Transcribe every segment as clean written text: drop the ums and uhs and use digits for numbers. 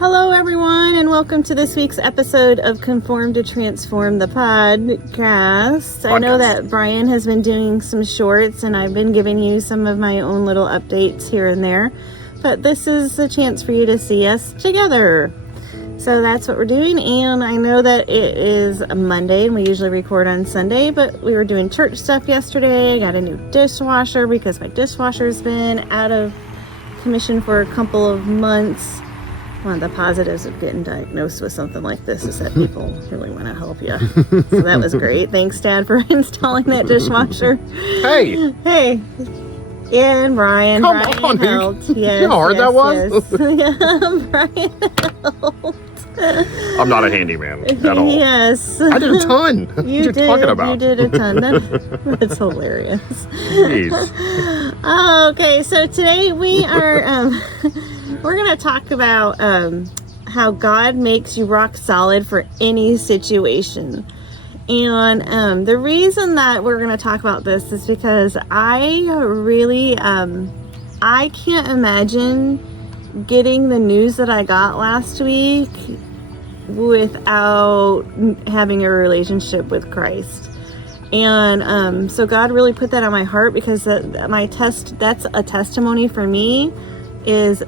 Hello, everyone, and welcome to this week's episode of Conformed to Transform the podcast. I know that Brian has been doing some shorts, and I've been giving you some of my own little updates here and there, but this is a chance for you to see us together. So that's what we're doing, and I know that it is a Monday, and we usually record on Sunday, but we were doing church stuff yesterday. I got a new dishwasher because my dishwasher's been out of commission for a couple of months. One of the positives of getting diagnosed with something like this is that people really want to help you. So that was great. Thanks, Dad, for installing that dishwasher. Hey! And Brian. Come Brian on, helped. dude. You know how hard that was? Yes. Yeah, Brian helped. I'm not a handyman at all. Yes. I did a ton. What are you talking about? You did a ton. That's hilarious. Jeez. Okay, so today we are... we're going to talk about how God makes you rock solid for any situation. And the reason that we're going to talk about this is because I really, I can't imagine getting the news that I got last week without having a relationship with Christ. And so God really put that on my heart because that's a testimony for me, is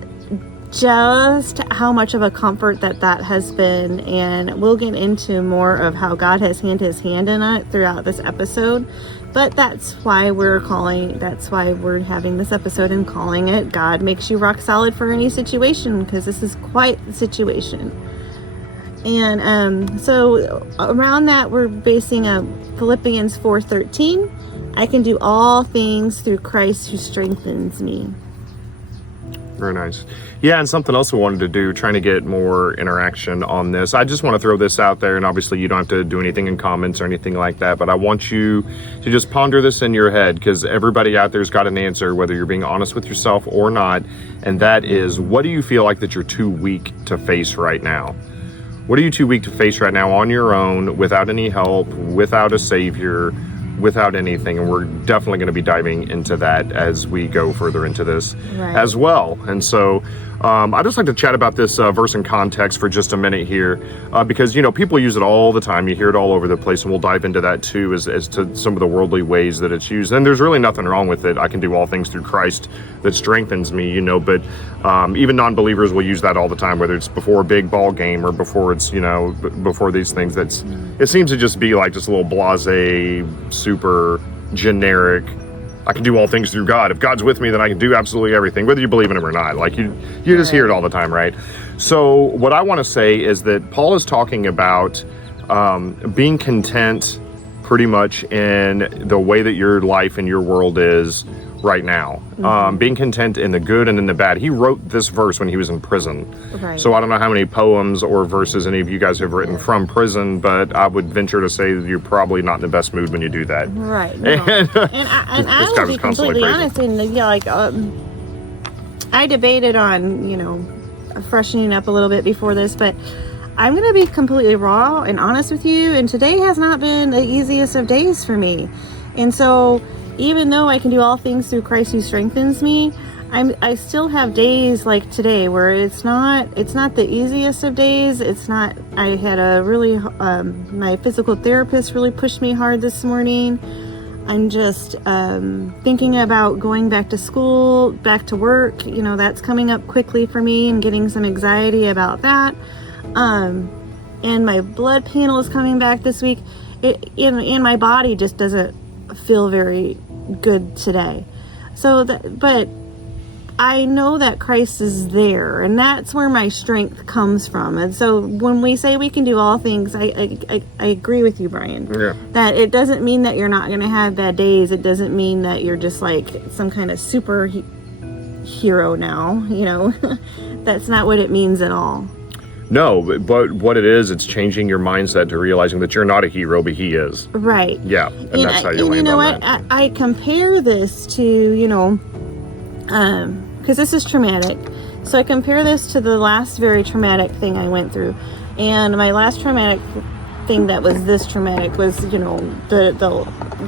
just how much of a comfort that has been. And we'll get into more of how God has had his hand in it throughout this episode, but that's why we're having this episode and calling it God Makes You Rock Solid for Any Situation, because this is quite the situation. And so around that, we're basing Philippians 4:13. I can do all things through Christ who strengthens me. Very nice. Yeah, and something else we wanted to do, trying to get more interaction on this. I just want to throw this out there, and obviously you don't have to do anything in comments or anything like that, but I want you to just ponder this in your head, because everybody out there's got an answer, whether you're being honest with yourself or not, and that is, what do you feel like that you're too weak to face right now? What are you too weak to face right now on your own, without any help, without a savior, without anything? And we're definitely going to be diving into that as we go further into this as well. And so I'd just like to chat about this verse in context for just a minute here, because, you know, people use it all the time. You hear it all over the place, and we'll dive into that too, as to some of the worldly ways that it's used. And there's really nothing wrong with it. I can do all things through Christ that strengthens me, you know, but even non-believers will use that all the time, whether it's before a big ball game or before it's, you know, before these things. It seems to just be like just a little blasé, super generic, I can do all things through God. If God's with me, then I can do absolutely everything, whether you believe in him or not. Like you just hear it all the time, right? So what I want to say is that Paul is talking about being content pretty much in the way that your life and your world is right now. Being content in the good and in the bad. He wrote this verse when he was in prison. Right. So I don't know how many poems or verses any of you guys have written from prison, but I would venture to say that you're probably not in the best mood when you do that. Right. No. and I will be completely honest, and yeah, like I debated on, you know, freshening up a little bit before this, but I'm going to be completely raw and honest with you, and today has not been the easiest of days for me. And so even though I can do all things through Christ who strengthens me, I still have days like today where it's not the easiest of days. It's not. I had a really my physical therapist really pushed me hard this morning. I'm just thinking about going back to school, back to work. You know, that's coming up quickly for me, and getting some anxiety about that. And my blood panel is coming back this week. And my body just doesn't feel very good today. But I know that Christ is there, and that's where my strength comes from. And so when we say we can do all things, I agree with you, Brian. Yeah. That it doesn't mean that you're not going to have bad days. It doesn't mean that you're just like some kind of super hero now, you know. That's not what it means at all. No, but what it is, it's changing your mindset to realizing that you're not a hero, but he is. Right. Yeah, and that's how you land on that. I compare this to, you know, because this is traumatic. So I compare this to the last very traumatic thing I went through. And my last traumatic thing that was this traumatic was, you know,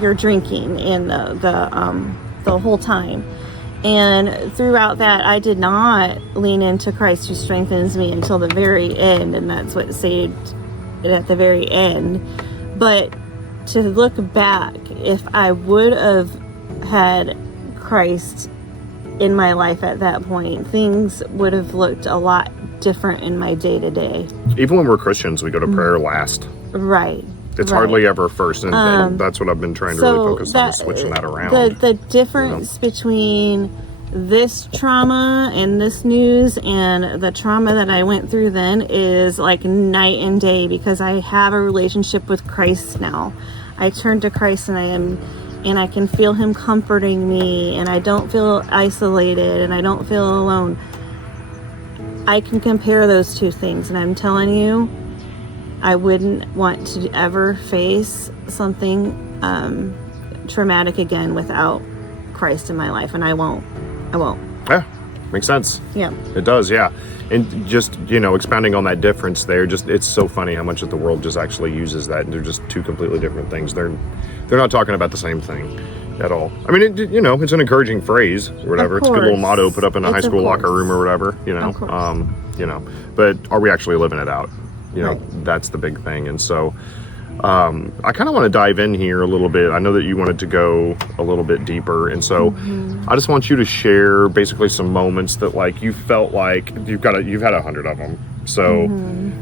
your drinking and the whole time. And throughout that, I did not lean into Christ who strengthens me until the very end. And that's what saved it at the very end. But to look back, if I would have had Christ in my life at that point, things would have looked a lot different in my day-to-day. Even when we're Christians, we go to prayer last. Right. It's hardly ever first, and that's what I've been trying to really focus on, switching that around. The difference between this trauma and this news and the trauma that I went through then is like night and day, because I have a relationship with Christ now. I turn to Christ and I can feel him comforting me, and I don't feel isolated, and I don't feel alone. I can compare those two things, and I'm telling you, I wouldn't want to ever face something traumatic again without Christ in my life, and I won't. Yeah, makes sense. Yeah. It does, yeah. And just, expounding on that difference there, it's so funny how much of the world just actually uses that, and they're just two completely different things. They're not talking about the same thing at all. I mean, it's an encouraging phrase or whatever. It's a good little motto put up in a high school locker room or whatever, but are we actually living it out? Right. That's the big thing. And so I kind of want to dive in here a little bit. I know that you wanted to go a little bit deeper, and so I just want you to share basically some moments that like you felt like you've had 100 of them. So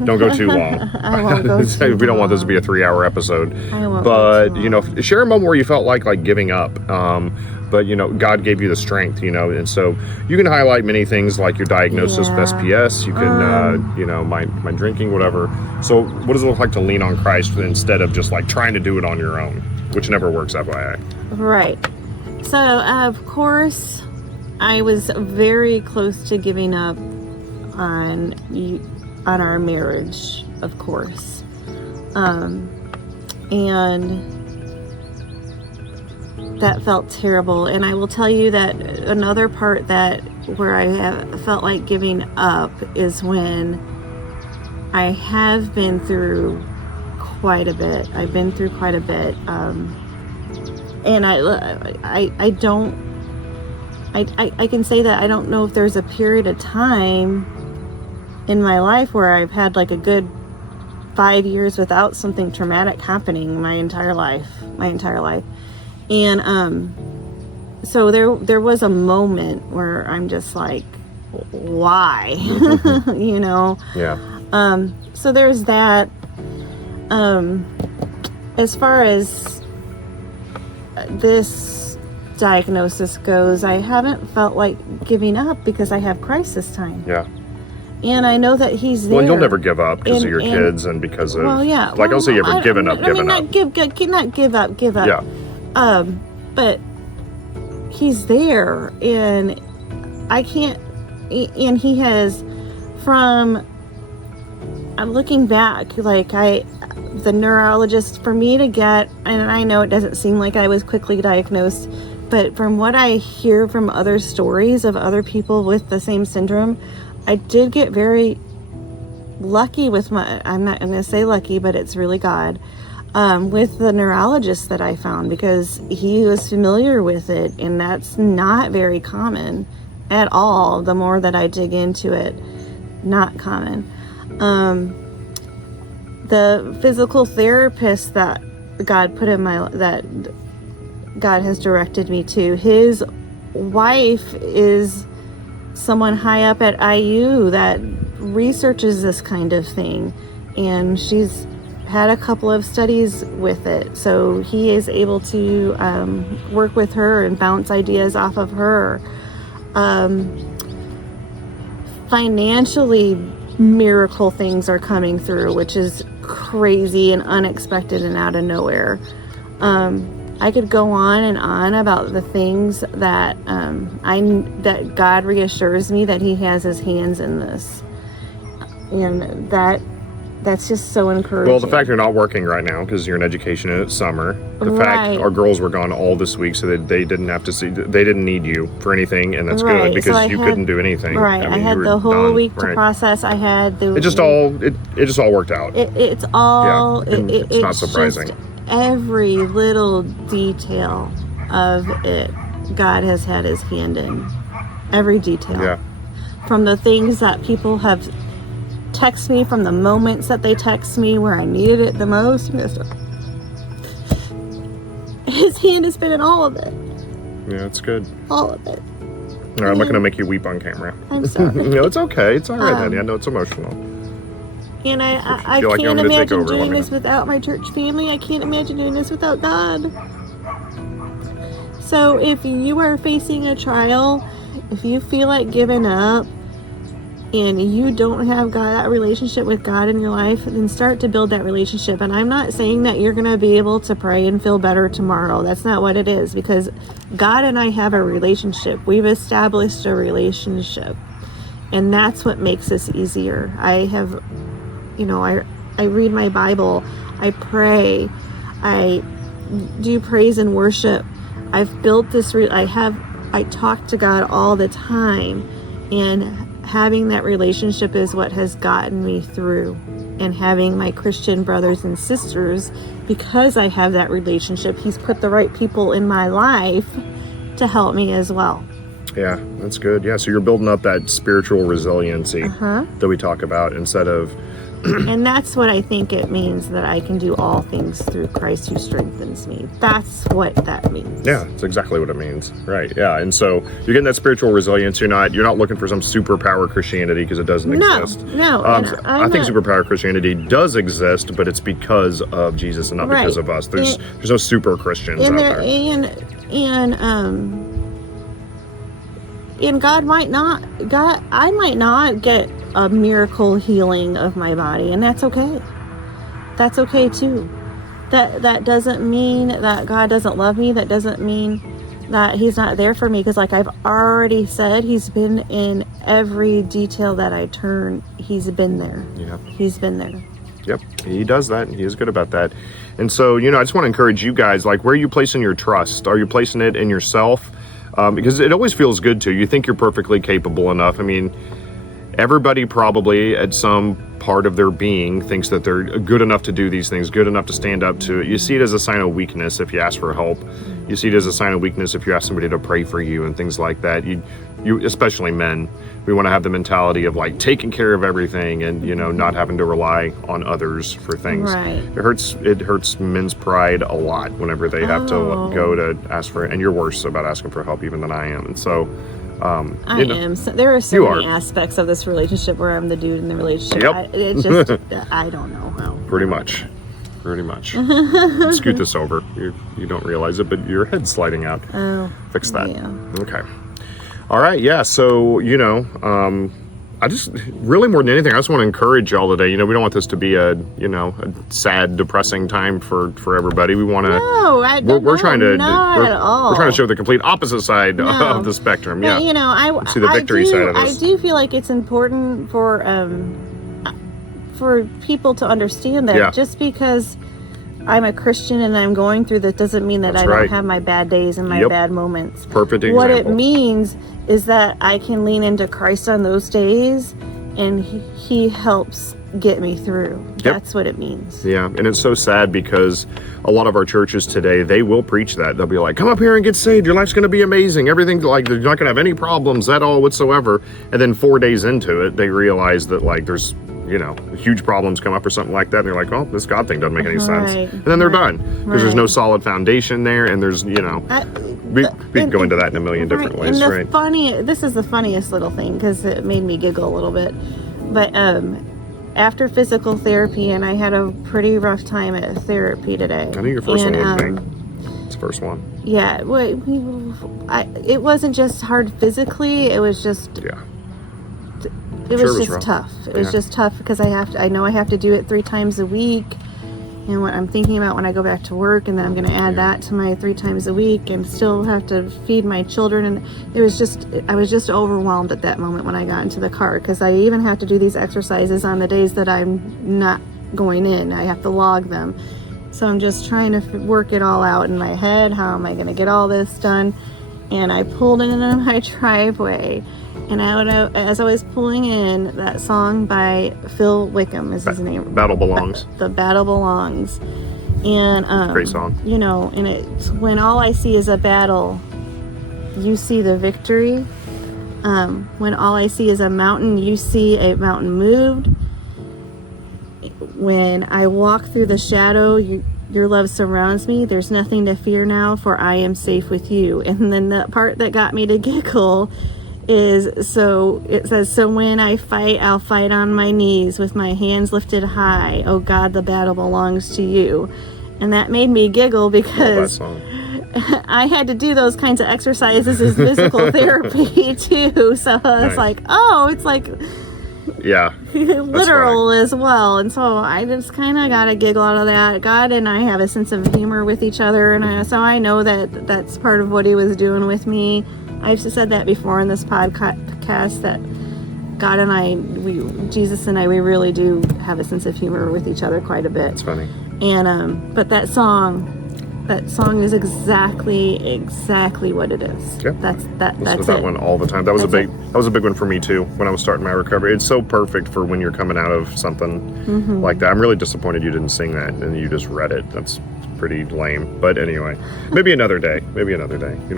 don't go too long. I won't go too We don't want this to be a 3-hour episode. I won't but go too long. share a moment where you felt like giving up. But God gave you the strength, and so you can highlight many things like your diagnosis with SPS. You can, my drinking, whatever. So what does it look like to lean on Christ instead of just like trying to do it on your own, which never works, FYI. Right. So of course, I was very close to giving up on our marriage, of course, and that felt terrible. And I will tell you that another part where I have felt like giving up is when I have been through quite a bit. I've been through quite a bit, and I can say that I don't know if there's a period of time in my life where I've had like a good 5 years without something traumatic happening my entire life. And so there was a moment where I'm just like, why? Yeah. So there's that. As far as this diagnosis goes, I haven't felt like giving up because I have Christ this time. Yeah. And I know that he's there. Well, you'll never give up because of your kids and because of... Well, yeah. Like, I'll say you ever given up. Not give up. Yeah. But he's there, and I can't... And he has, I'm looking back, the neurologist, for me to get... And I know it doesn't seem like I was quickly diagnosed, but from what I hear from other stories of other people with the same syndrome, I did get very lucky with I'm going to say lucky, but it's really God, with the neurologist that I found, because he was familiar with it, and that's not very common at all. The more that I dig into it, not common. The physical therapist that God put in that God has directed me to, his wife is someone high up at IU that researches this kind of thing, and she's had a couple of studies with it, so he is able to work with her and bounce ideas off of her. Financially, miracle things are coming through, which is crazy and unexpected and out of nowhere. I could go on and on about the things that that God reassures me that he has his hands in this, and that's just so encouraging. Well, the fact you're not working right now because you're in education and it's summer, the fact our girls were gone all this week, so that they didn't have to they didn't need you for anything, and that's good because so couldn't do anything. Right, I had the whole week to process. I had the... It just all worked out. It's all... Yeah, it's not surprising. Just every little detail of it, God has had his hand in. Every detail. Yeah. From the things that people have texted me, from the moments that they text me where I needed it the most. His hand has been in all of it. Yeah, it's good. All of it. No, I'm not going to make you weep on camera. I'm sorry. No, it's okay. It's all right, honey. I know it's emotional. And I feel like you can't want me to take imagine over, let doing me this know. without my church family. I can't imagine doing this without God. So if you are facing a trial, if you feel like giving up, and you don't have that relationship with God in your life, then start to build that relationship. And I'm not saying that you're going to be able to pray and feel better tomorrow. That's not what it is, because God and I have a relationship. We've established a relationship, and that's what makes this easier. I have, I read my Bible, I pray, I do praise and worship. I've built this, I talk to God all the time, and having that relationship is what has gotten me through. And having my Christian brothers and sisters, because I have that relationship, He's put the right people in my life to help me as well. Yeah, that's good. Yeah, so you're building up that spiritual resiliency that we talk about instead of... And that's what I think it means, that I can do all things through Christ who strengthens me. That's what that means. Yeah, that's exactly what it means. Right, yeah. And so you're getting that spiritual resilience. You're not looking for some superpower Christianity, because it doesn't exist. No. I think superpower Christianity does exist, but it's because of Jesus and not because of us. There's no super Christians out there. And I might not get a miracle healing of my body, and that's okay. That's okay too. That doesn't mean that God doesn't love me. That doesn't mean that He's not there for me, because like I've already said, He's been in every detail that I turn. He's been there. Yeah. He's been there. Yep, He does that. He is good about that. And so, I just want to encourage you guys, like, where are you placing your trust? Are you placing it in yourself? Because it always feels good to. You think you're perfectly capable enough. I mean, everybody probably at some part of their being thinks that they're good enough to do these things, good enough to stand up to it. You see it as a sign of weakness if you ask for help. You see it as a sign of weakness if you ask somebody to pray for you and things like that. You especially men, we want to have the mentality of like taking care of everything and, not having to rely on others for things. Right. It hurts men's pride a lot whenever they have to go to ask for it. And you're worse about asking for help even than I am. And so, I am. So, there are so many aspects of this relationship where I'm the dude in the relationship. Yep. I don't know how. Pretty much. Scoot this over. You don't realize it, but your head's sliding out. Oh. Fix that. Yeah. Okay. All right. Yeah. So, I just really more than anything, I just want to encourage y'all today. We don't want this to be a sad, depressing time for everybody. We want to. No, we're trying to. Not at all. We're trying to show the complete opposite side of the spectrum. But, yeah. I see the victory side of this. I do feel like it's important for people to understand that just because I'm a Christian and I'm going through that doesn't mean that I don't have my bad days and my bad moments. Perfect example. What it means is that I can lean into Christ on those days, and he helps get me through. That's what it means. Yeah, and it's so sad because a lot of our churches today, they will preach that. They'll be like, come up here and get saved. Your life's going to be amazing. Everything's like, you're not going to have any problems at all whatsoever. And then 4 days into it, they realize that like there's huge problems come up or something like that. And they're like, oh, this God thing doesn't make any sense. And then they're done because there's no solid foundation there. And there's, we can go into that in a million different ways, and this is the funniest little thing because it made me giggle a little bit. But after physical therapy, and I had a pretty rough time at therapy today. I knew your first one was me. It's the first one. Yeah, it wasn't just hard physically. It was just It was just tough. It was just tough because I know I have to do it 3 times a week. And what I'm thinking about when I go back to work, and then I'm going to add that to my 3 times a week and still have to feed my children. And I was just overwhelmed at that moment when I got into the car, because I even have to do these exercises on the days that I'm not going in. I have to log them. So I'm just trying to work it all out in my head. How am I going to get all this done? And I pulled into my driveway. And as I was pulling in, that song by Phil Wickham is his name. Battle Belongs. The Battle Belongs. And great song. And it's when all I see is a battle, you see the victory. When all I see is a mountain, you see a mountain moved. When I walk through the shadow, your love surrounds me. There's nothing to fear now, for I am safe with you. And then the part that got me to giggle is, so it says, so when I fight, I'll fight on my knees with my hands lifted high. Oh God, the battle belongs to you. And that made me giggle because I had to do those kinds of exercises as physical therapy too. So it's like, oh, it's like, yeah, literal as well. And so I just kind of got a giggle out of that. God and I have a sense of humor with each other, and so I know that that's part of what he was doing with me. I've said that before in this podcast, that God and I, Jesus and I, we really do have a sense of humor with each other quite a bit. It's funny. And but that song is exactly what it is. Yeah, that's that one all the time. That was a big one for me too when I was starting my recovery. It's so perfect for when you're coming out of something like that. I'm really disappointed you didn't sing that and you just read it. That's pretty lame. But anyway, maybe another day. You don't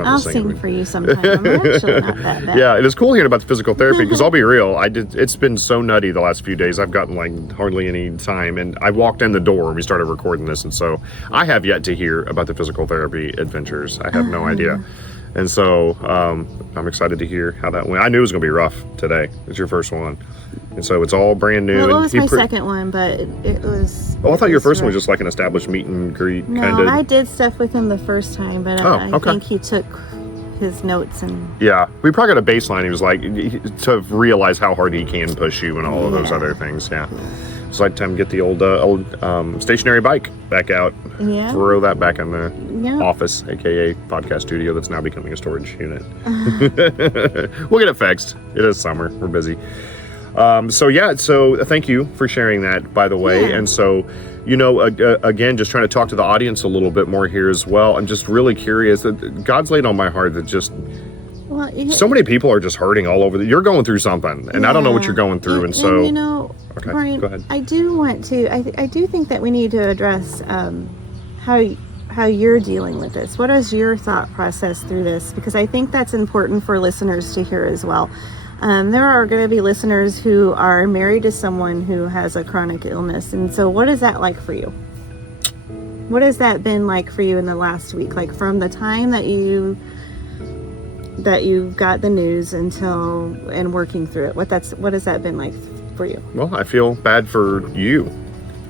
I'll have to sing for you sometime. I'm actually not that bad. Yeah, it is cool hearing about the physical therapy because I'll be real. It's been so nutty the last few days. I've gotten like hardly any time, and I walked in the door and we started recording this, and so I have yet to hear about the physical therapy adventures. I have no idea. And so I'm excited to hear how that went. I knew it was going to be rough today. It's your first one. And so it's all brand new. Well, it was my second one, but it was... Oh, I thought your first one was just like an established meet and greet kind of... No, I did stuff with him the first time, but I think he took his notes and... Yeah, we probably got a baseline. He was like, to realize how hard he can push you and all of those other things, yeah. It's like time to get the old stationary bike back out. Yeah. Throw that back in the office, aka podcast studio that's now becoming a storage unit. We'll get it fixed. It is summer. We're busy. So thank you for sharing that, by the way. Yeah. And so, again, just trying to talk to the audience a little bit more here as well. I'm just really curious that God's laid on my heart that just... so many people are just hurting all over. You're going through something, and I don't know what you're going through, and so... Okay, Brian, go ahead. I do want to... I do think that we need to address how you're dealing with this. What is your thought process through this? Because I think that's important for listeners to hear as well. There are going to be listeners who are married to someone who has a chronic illness, and so what is that like for you? What has that been like for you in the last week? Like from the time that you got the news and working through it, what has that been like for you? Well, I feel bad for you.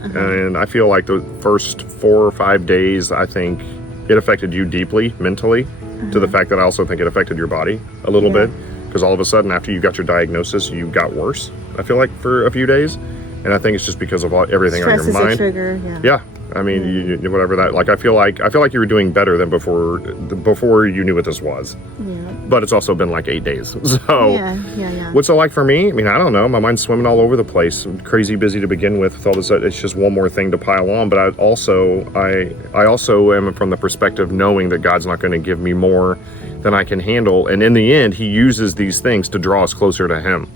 And I feel like the first 4 or 5 days, I think it affected you deeply mentally, to the fact that I also think it affected your body a little bit, because all of a sudden after you got your diagnosis, you got worse, I feel like, for a few days. And I think it's just because of everything Stress on your mind. Is a trigger, yeah. I mean, whatever that, like, I feel like you were doing better than before you knew what this was. Yeah. But it's also been like 8 days. So yeah. What's it like for me? I mean, I don't know. My mind's swimming all over the place. I'm crazy busy to begin with all this. It's just one more thing to pile on. But I also am from the perspective knowing that God's not going to give me more than I can handle. And in the end, he uses these things to draw us closer to him.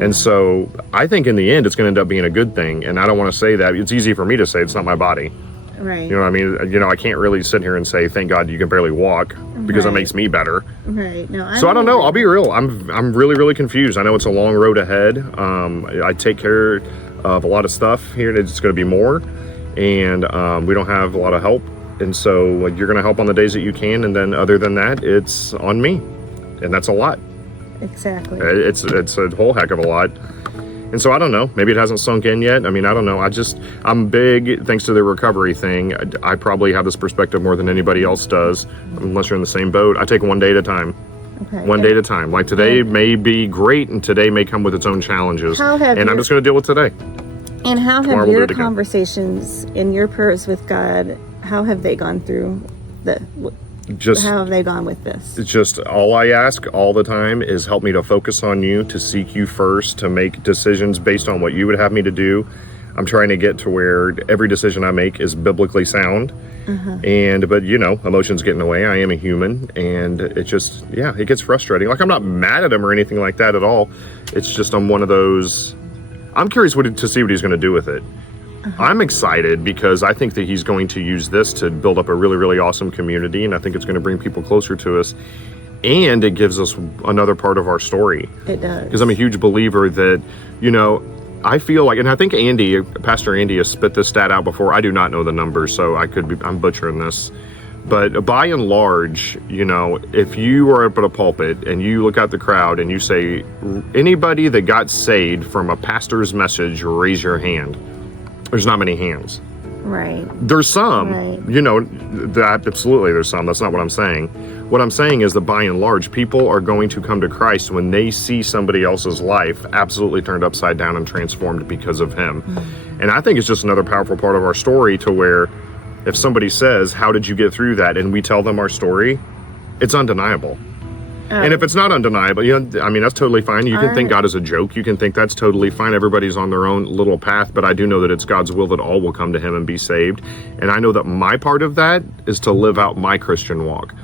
And so I think in the end, it's going to end up being a good thing. And I don't want to say that. It's easy for me to say. It's not my body. Right. You know what I mean? I can't really sit here and say, thank God you can barely walk, because it makes me better. Right. No. So I don't know. I'll be real. I'm really, really confused. I know it's a long road ahead. I take care of a lot of stuff here. It's going to be more. And we don't have a lot of help. And so you're going to help on the days that you can. And then other than that, it's on me. And that's a lot. Exactly. It's a whole heck of a lot. And so I don't know. Maybe it hasn't sunk in yet. I mean, I don't know. I'm big, thanks to the recovery thing. I probably have this perspective more than anybody else does, unless you're in the same boat. I take one day at a time. Okay. One day at a time. Like today may be great, and today may come with its own challenges. I'm just going to deal with today. And how have your conversations in your prayers with God, how have they gone through how have they gone with this? It's just all I ask all the time is help me to focus on you, to seek you first, to make decisions based on what you would have me to do. I'm trying to get to where every decision I make is biblically sound. But emotions get in the way. I am a human, and it just, it gets frustrating. Like, I'm not mad at him or anything like that at all. It's just, I'm one of those, I'm curious to see what he's going to do with it. I'm excited because I think that he's going to use this to build up a really, really awesome community, and I think it's going to bring people closer to us. and it gives us another part of our story. It does. Because I'm a huge believer that, I feel like, and I think Pastor Andy has spit this stat out before. I do not know the numbers, so I'm butchering this. But by and large, if you are up at a pulpit and you look out the crowd and you say, anybody that got saved from a pastor's message, raise your hand. There's not many hands. Right. There's some, right. Absolutely there's some. That's not what I'm saying. What I'm saying is that by and large, people are going to come to Christ when they see somebody else's life absolutely turned upside down and transformed because of him. Mm-hmm. And I think it's just another powerful part of our story to where if somebody says, how did you get through that? And we tell them our story, it's undeniable. And if it's not undeniable, that's totally fine. You can think God is a joke. You can think that's totally fine. Everybody's on their own little path, but I do know that it's God's will that all will come to him and be saved. And I know that my part of that is to live out my Christian walk.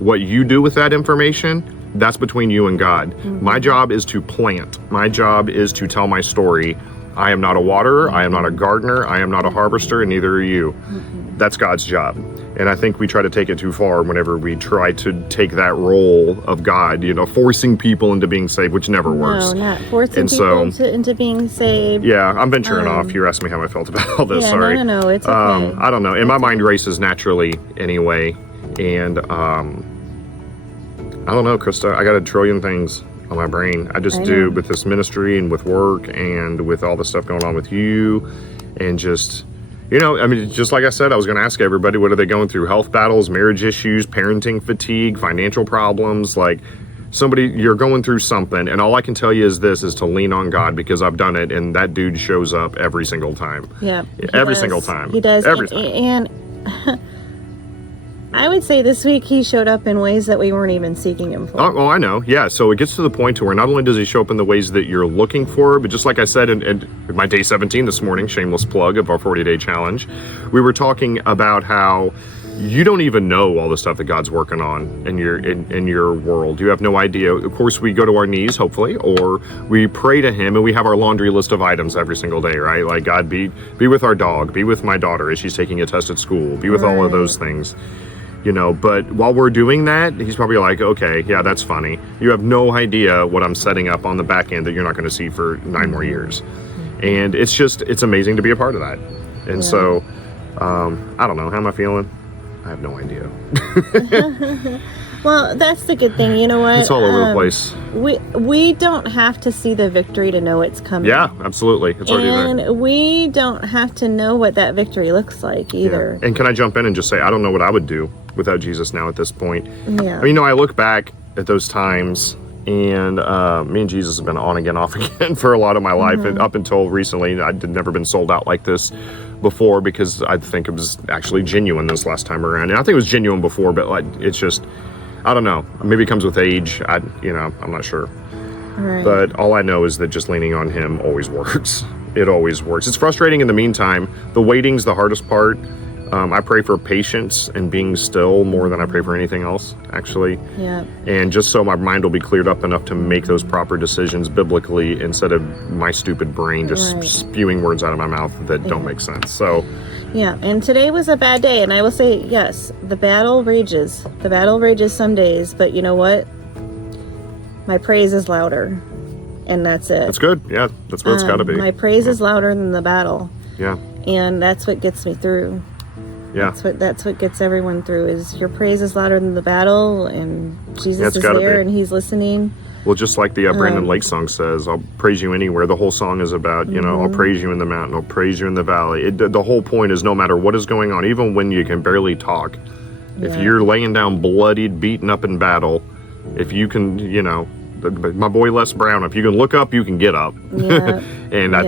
What you do with that information, that's between you and God. Mm-hmm. My job is to plant. My job is to tell my story. I am not a waterer. I am not a gardener. I am not a harvester, and neither are you. Mm-hmm. That's God's job. And I think we try to take it too far whenever we try to take that role of God, forcing people into being saved, which never works. No, not forcing people into being saved. Yeah, I'm venturing off. You asked me how I felt about all this. Yeah, sorry. No, it's okay. I don't know. And my mind races naturally anyway. And I don't know, Krista. I got a trillion things on my brain. I just do with this ministry and with work and with all the stuff going on with you and just... just like I said, I was going to ask everybody, what are they going through? Health battles, marriage issues, parenting fatigue, financial problems, like you're going through something. And all I can tell you is to lean on God because I've done it. And that dude shows up every single time. Yeah. Every single time. He does. Every time. And I would say this week he showed up in ways that we weren't even seeking him for. Oh, I know. Yeah. So it gets to the point to where not only does he show up in the ways that you're looking for, but just like I said in my day 17 this morning, shameless plug of our 40-day challenge, we were talking about how you don't even know all the stuff that God's working on in your world. You have no idea. Of course, we go to our knees, hopefully, or we pray to him and we have our laundry list of items every single day, right? Like, God, be with our dog, be with my daughter as she's taking a test at school, be with all of those things. But while we're doing that, he's probably like, okay, yeah, that's funny. You have no idea what I'm setting up on the back end that you're not going to see for 9 more years. And it's amazing to be a part of that. And so, I don't know. How am I feeling? I have no idea. Well, that's the good thing. You know what? It's all over the place. We don't have to see the victory to know it's coming. Yeah, absolutely. It's already there. And we don't have to know what that victory looks like either. Yeah. And can I jump in and just say, I don't know what I would do without Jesus now at this point. Yeah. I look back at those times and me and Jesus have been on again, off again for a lot of my life. And up until recently, I'd never been sold out like this before because I think it was actually genuine this last time around. And I think it was genuine before, but it's just, I don't know. Maybe it comes with age. I'm not sure. Right. But all I know is that just leaning on him always works. It always works. It's frustrating in the meantime. The waiting's the hardest part. I pray for patience and being still more than I pray for anything else, actually. Yeah. And just so my mind will be cleared up enough to make those proper decisions biblically instead of my stupid brain just spewing words out of my mouth that don't make sense. So... yeah, and today was a bad day, and I will say, yes, the battle rages. The battle rages some days, but you know what? My praise is louder, and that's it. That's good. Yeah, that's what it's got to be. My praise is louder than the battle. Yeah. And that's what gets me through. Yeah. That's what gets everyone through, is your praise is louder than the battle, and Jesus is there, and he's listening. Well, just like the Brandon Lake song says, I'll praise you anywhere. The whole song is about, I'll praise you in the mountain, I'll praise you in the valley. The whole point is no matter what is going on, even when you can barely talk, if you're laying down bloodied, beaten up in battle, if you can, my boy Les Brown, if you can look up, you can get up. Yeah. And that,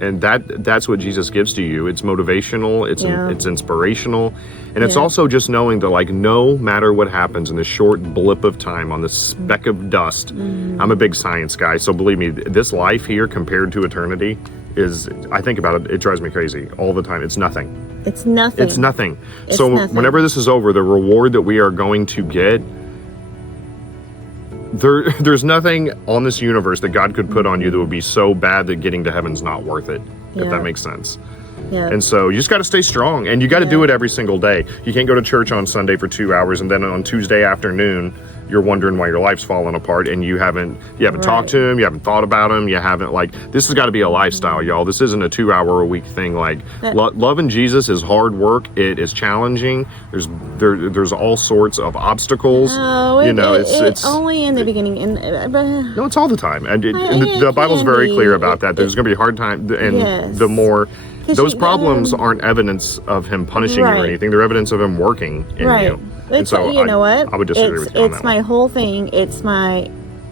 and that's what Jesus gives to you. It's motivational, it's inspirational, and it's also just knowing that, like, no matter what happens in this short blip of time on this speck of dust, I'm a big science guy, so believe me, this life here compared to eternity is, I think about it, it drives me crazy all the time. It's nothing. It's nothing. It's nothing. It's so nothing. Whenever this is over, the reward that we are going to get, there's nothing on this universe that God could put on you that would be so bad that getting to heaven's not worth it, if that makes sense. Yeah. And so you just got to stay strong, and you got to do it every single day. You can't go to church on Sunday for 2 hours and then on Tuesday afternoon, you're wondering why your life's falling apart, and you haven't talked to him, you haven't thought about him, you haven't, like, this has got to be a lifestyle, y'all. This isn't a 2-hour-a-week thing. Like, loving Jesus is hard work. It is challenging. There's all sorts of obstacles. It's only in the beginning. No, it's all the time, and the Bible's very clear about that. There's going to be hard time, and the more those problems aren't evidence of him punishing you or anything. They're evidence of him working in you. And so you know what? I would disagree with you on that. It's my whole thing.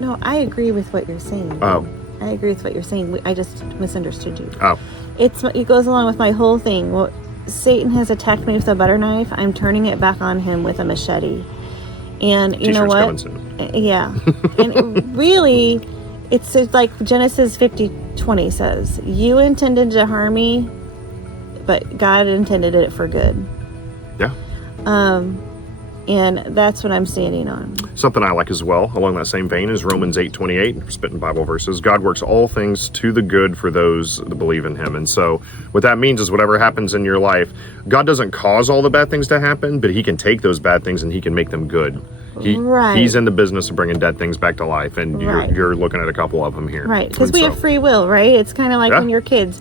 No, I agree with what you're saying. Oh. I agree with what you're saying. I just misunderstood you. Oh. It goes along with my whole thing. Well, Satan has attacked me with a butter knife. I'm turning it back on him with a machete. And you know what? Yeah. And really, it's like Genesis 50:20 says, you intended to harm me, but God intended it for good. Yeah. And that's what I'm standing on. Something I like as well, along that same vein, is Romans 8:28, spitting Bible verses. God works all things to the good for those that believe in him. And so what that means is whatever happens in your life, God doesn't cause all the bad things to happen, but he can take those bad things and he can make them good. He's in the business of bringing dead things back to life, and you're looking at a couple of them here. Right, because we have free will, right? It's kind of like when you're kids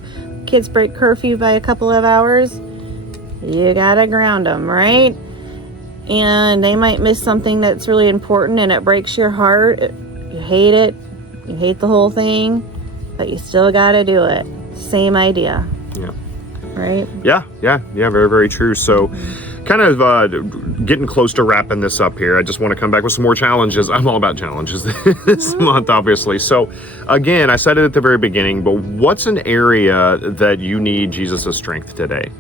break curfew by a couple of hours, you gotta ground them, right? And they might miss something that's really important, and it breaks your heart. You hate it. You hate the whole thing, but you still got to do it. Same idea. Yeah. Right? Yeah. Very, very true. So kind of getting close to wrapping this up here. I just want to come back with some more challenges. I'm all about challenges this month, obviously. So again, I said it at the very beginning, but what's an area that you need Jesus' strength today?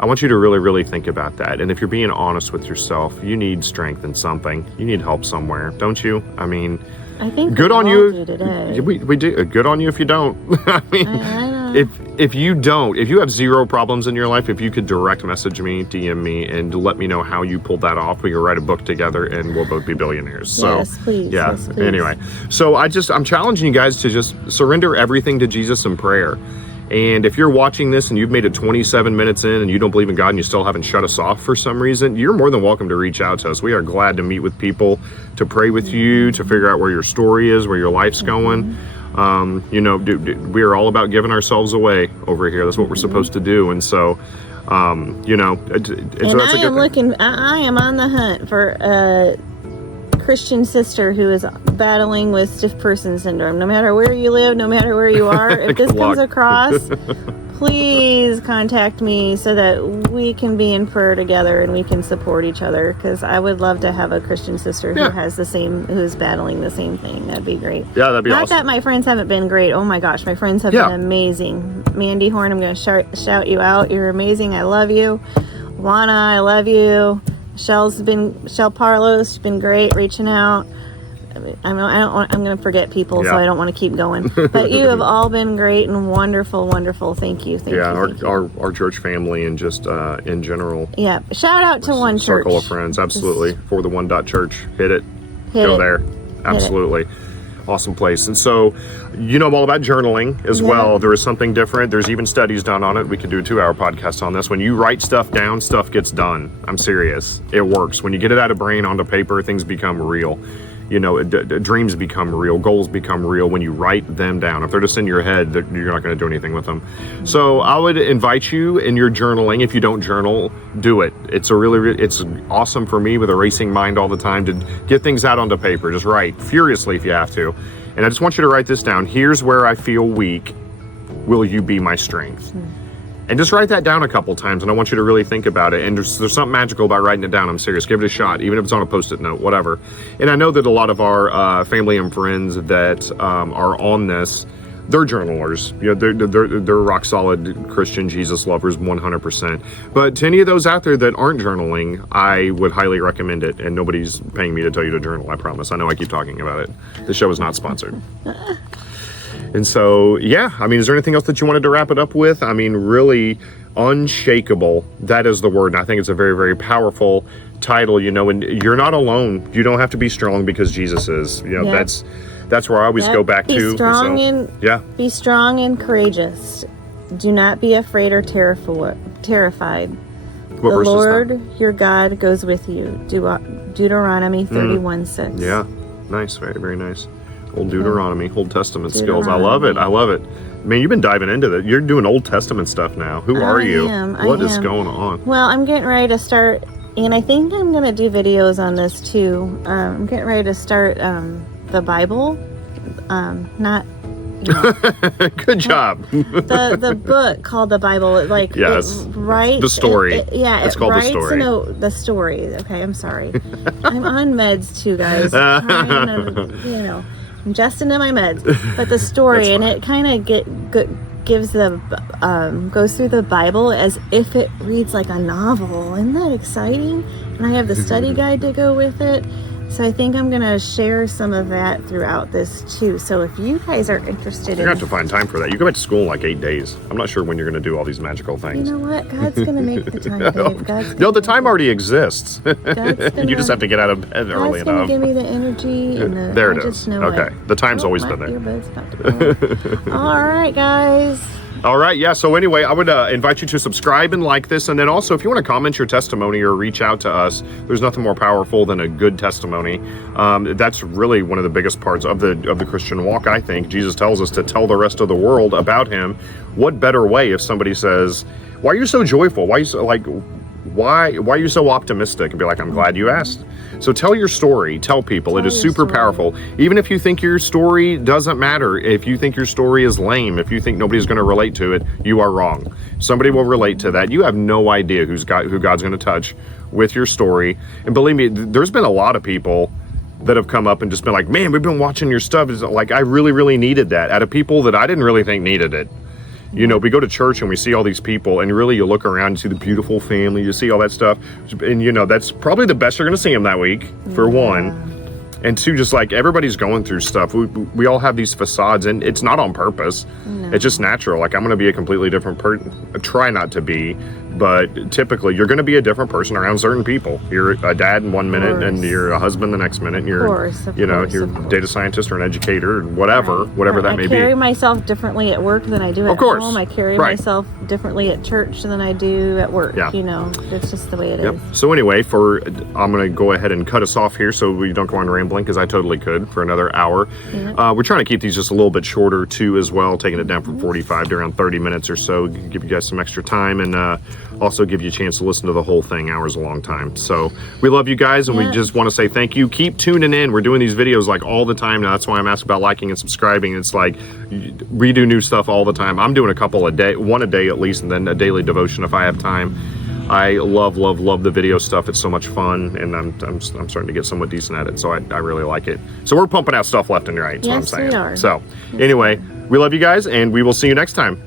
I want you to really, really think about that. And if you're being honest with yourself, you need strength in something. You need help somewhere, don't you? I mean, I think good on you. Do today. We do. Good on you if you don't. I mean, I know. if you have zero problems in your life, if you could direct message me, DM me, and let me know how you pulled that off, we can write a book together and we'll both be billionaires. So, yes, please. Yeah. Yes, please. Anyway, so I'm challenging you guys to just surrender everything to Jesus in prayer. And if you're watching this and you've made it 27 minutes in and you don't believe in God and you still haven't shut us off for some reason, you're more than welcome to reach out to us. We are glad to meet with people, to pray with you, to figure out where your story is, where your life's going. We are all about giving ourselves away over here. That's what we're supposed to do. And so, I am on the hunt for Christian sister who is battling with stiff person syndrome. No matter where you live, no matter where you are, if this comes across, please contact me so that we can be in prayer together and we can support each other, because I would love to have a Christian sister who has who's battling the same thing. That'd be great. Yeah, that'd be awesome. Not that my friends haven't been great. Oh my gosh, my friends have been amazing. Mandy Horn, I'm going to shout you out. You're amazing. I love you. Lana, I love you. Shell Parlos been great reaching out. I'm going to forget people, so I don't want to keep going. But you have all been great and wonderful. Thank you. Our church family and just in general. Yeah, shout out to One Church. Circle of friends, absolutely. For the One Church, hit it. Go there, absolutely. Awesome place. And so, I'm all about journaling as well. There is something different. There's even studies done on it. We could do a 2-hour podcast on this. When you write stuff down, stuff gets done. I'm serious. It works. When you get it out of brain onto paper, things become real. Dreams become real. Goals become real when you write them down. If they're just in your head, you're not going to do anything with them. So I would invite you in your journaling. If you don't journal, do it. It's awesome for me with a racing mind all the time to get things out onto paper. Just write furiously if you have to. And I just want you to write this down. Here's where I feel weak. Will you be my strength? And just write that down a couple times, and I want you to really think about it. And there's something magical about writing it down. I'm serious. Give it a shot, even if it's on a Post-it note, whatever. And I know that a lot of our family and friends that are on this, they're journalers. They're rock solid Christian Jesus lovers, 100%. But to any of those out there that aren't journaling, I would highly recommend it. And nobody's paying me to tell you to journal, I promise. I know I keep talking about it. The show is not sponsored. And so, is there anything else that you wanted to wrap it up with? Really, Unshakable, that is the word. And I think it's a very, very powerful title, and you're not alone. You don't have to be strong because Jesus is. That's where I always go back to. Be strong and courageous. Do not be afraid or terrified. What the verse is that? Lord your God goes with you. Deuteronomy 31:6. Yeah, nice, very, very nice. Old Deuteronomy, Old Testament skills. I love it. I love it. Man, you've been diving into that. You're doing Old Testament stuff now. Who are you? What is going on? Well, I'm getting ready to start, and I think I'm going to do videos on this too. I'm getting ready to start the Bible. Not. You know, Good job. the book called the Bible, like yes, it writes the story. It's called writes, the story. No, the story. Okay, I'm sorry. I'm on meds too, guys. I'm just into my meds. But the story, and it kind of gives the goes through the Bible as if it reads like a novel. Isn't that exciting? And I have the study guide to go with it. So I think I'm going to share some of that throughout this too. So if you guys are interested You're going to have to find time for that. You go back to school in like 8 days. I'm not sure when you're going to do all these magical things. You know what? God's going to make the time, babe. No, the time already exists. You just have to get out of bed early enough. God's going to give me the energy. And there it is. Okay. The time's always been there. Earbud's about to go. All right, guys. All right, yeah, so anyway, I would invite you to subscribe and like this, and then also if you want to comment your testimony or reach out to us, there's nothing more powerful than a good testimony. That's really one of the biggest parts of the Christian walk, I think. Jesus tells us to tell the rest of the world about him. What better way if somebody says, why are you so joyful? Why are you so, why are you so optimistic? And be like, I'm glad you asked. So tell your story. Tell people. It is super powerful. Even if you think your story doesn't matter, if you think your story is lame, if you think nobody's going to relate to it, you are wrong. Somebody will relate to that. You have no idea who God's going to touch with your story. And believe me, there's been a lot of people that have come up and just been like, man, we've been watching your stuff. It's like, I really, really needed that. Out of people that I didn't really think needed it. You know, we go to church and we see all these people, and really you look around and see the beautiful family, you see all that stuff, and you know, that's probably the best you're going to see them that week, for one. And two, just like everybody's going through stuff. We all have these facades, and it's not on purpose. No. It's just natural. Like, I'm going to be a completely different person. Try not to be, but typically you're going to be a different person around certain people. You're a dad in 1 minute, and you're a husband the next minute. And you're, you're a data scientist or an educator, or whatever that may be. I carry myself differently at work than I do at home. I carry myself differently at church than I do at work. Yeah. You know, it's just the way it is. So anyway, I'm going to go ahead and cut us off here so we don't go on rambling, because I totally could for another hour. We're trying to keep these just a little bit shorter too as well, taking it down from 45 to around 30 minutes or so, give you guys some extra time, and also give you a chance to listen to the whole thing. Hours a long time. So we love you guys, and we just want to say thank you. Keep tuning in. We're doing these videos like all the time now. That's why I'm asking about liking and subscribing. It's like we do new stuff all the time. I'm doing a couple a day, one a day at least, and then a daily devotion if I have time. I love the video stuff. It's so much fun, and I'm starting to get somewhat decent at it, so I really like it. So we're pumping out stuff left and right. That's what I'm saying. We are. So anyway, we love you guys, and we will see you next time.